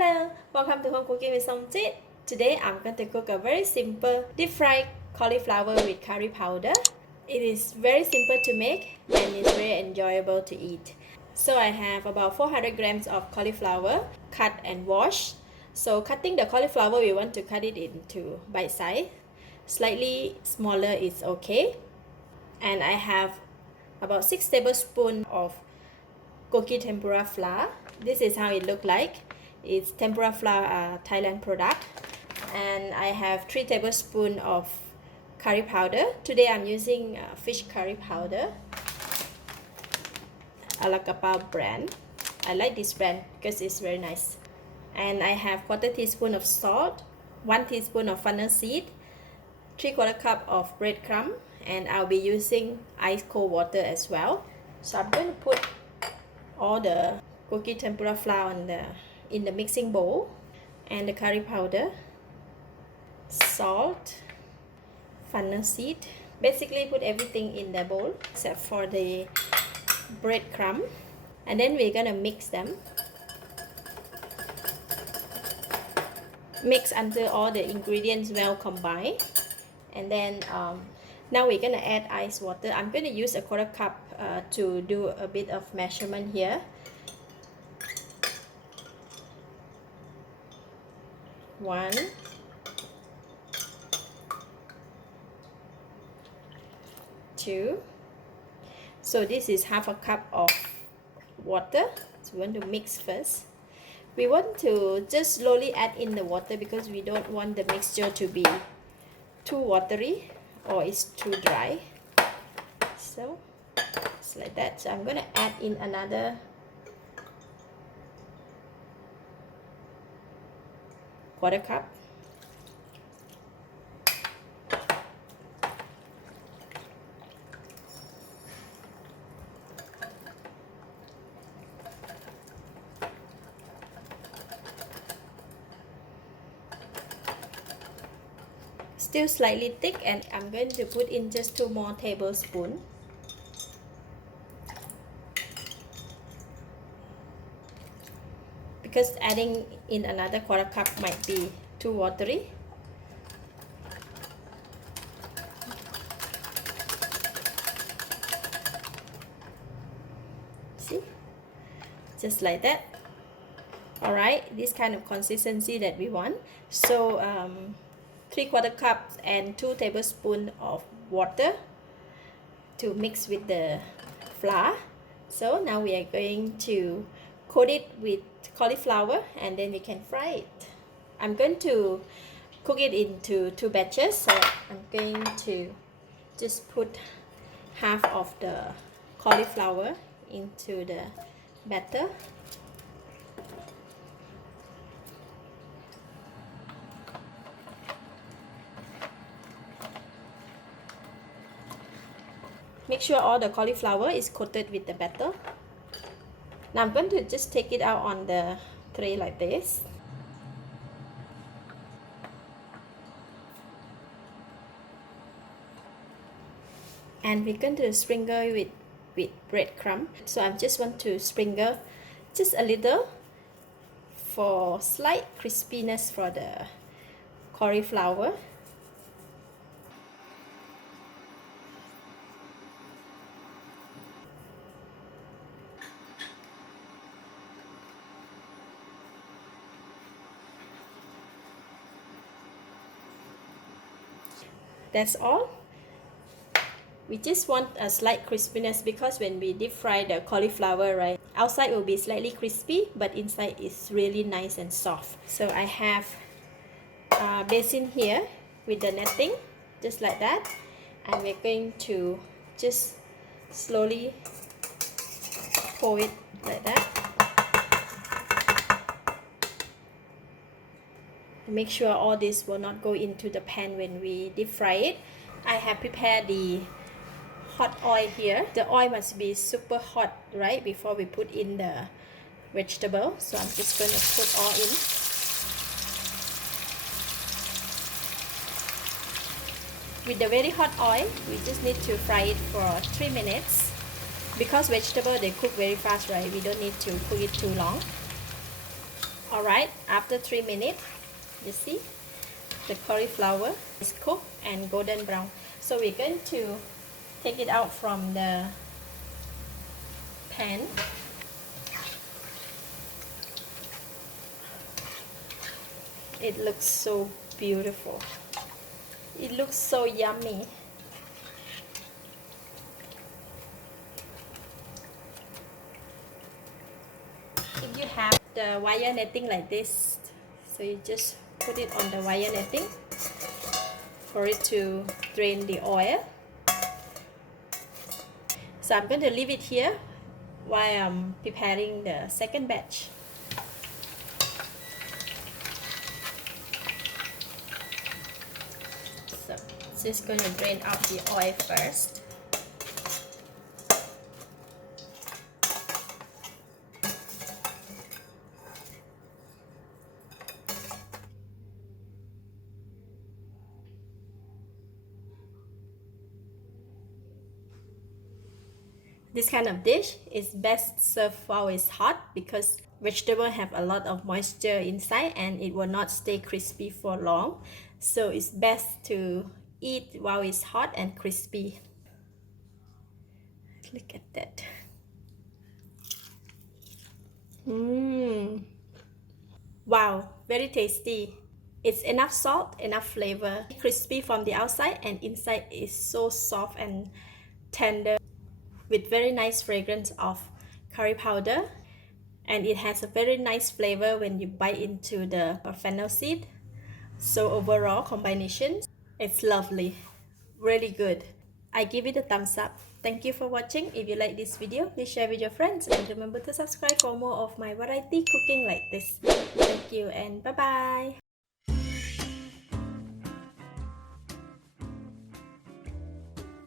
Hello, welcome to Home Cooking with Somjit. Today I'm going to cook a very simple deep fried cauliflower with curry powder. It is very simple to make and it's very enjoyable to eat. So I have about 400 grams of cauliflower cut and washed. So cutting the cauliflower, we want to cut it into bite size. Slightly smaller is okay. And I have about 6 tablespoons of gogi tempura flour. This is how it looks like. It's tempura flour, Thailand product. And I have 3 tablespoons of curry powder. Today I'm using fish curry powder, Alakapao brand. I like this brand because it's very nice. And I have 1/4 teaspoon of salt, 1 teaspoon of fennel seed, 3/4 cup of breadcrumb, and I'll be using ice cold water as well. So I'm going to put all the gogi tempura flour in the mixing bowl, and the curry powder, salt, fennel seed. Basically put everything in the bowl except for the breadcrumb, and then we're gonna mix them. Mix until all the ingredients well combined, and then now we're gonna add ice water. I'm gonna use a 1/4 cup to do a bit of measurement here. 1, 2. So this is 1/2 cup of water. So we want to mix first. We want to just slowly add in the water because we don't want the mixture to be too watery or it's too dry. So it's like that. So I'm going to add in another 1/4 cup. Still slightly thick, and I'm going to put in just 2 more tablespoons. Because adding in another 1/4 cup might be too watery. See? Just like that. Alright, this kind of consistency that we want. So 3/4 cups and 2 tablespoons of water to mix with the flour. So now we are going to coat it with cauliflower, and then we can fry it. I'm going to cook it into 2 batches, so I'm going to just put half of the cauliflower into the batter. Make sure all the cauliflower is coated with the batter. Now I'm going to just take it out on the tray like this. And we're going to sprinkle with breadcrumb. So I just want to sprinkle just a little for slight crispiness for the cauliflower. That's all. We just want a slight crispiness because when we deep fry the cauliflower, right, outside will be slightly crispy, but inside is really nice and soft. So I have a basin here with the netting, just like that, and we're going to just slowly pour it like that. Make sure all this will not go into the pan when we deep fry it. I have prepared the hot oil here. The oil must be super hot, right, before we put in the vegetable. So I'm just going to put all in. With the very hot oil, we just need to fry it for 3 minutes. Because vegetable, they cook very fast, right? We don't need to cook it too long. Alright, after 3 minutes, you see the cauliflower is cooked and golden brown. So we're going to take it out from the pan. It looks so beautiful. It looks so yummy. If you have the wire netting like this, so you just put it on the wire netting for it to drain the oil. So I'm going to leave it here while I'm preparing the second batch. So just going to drain out the oil first. This kind of dish is best served while it's hot because vegetables have a lot of moisture inside and it will not stay crispy for long. So it's best to eat while it's hot and crispy. Look at that. Wow, very tasty. It's enough salt, enough flavor. Crispy from the outside and inside is so soft and tender with very nice fragrance of curry powder, and it has a very nice flavor when you bite into the fennel seed. So overall combination, it's lovely, really good. I give it a thumbs up. Thank you for watching. If you like this video, please share with your friends and remember to subscribe for more of my variety cooking like this. Thank you and bye bye.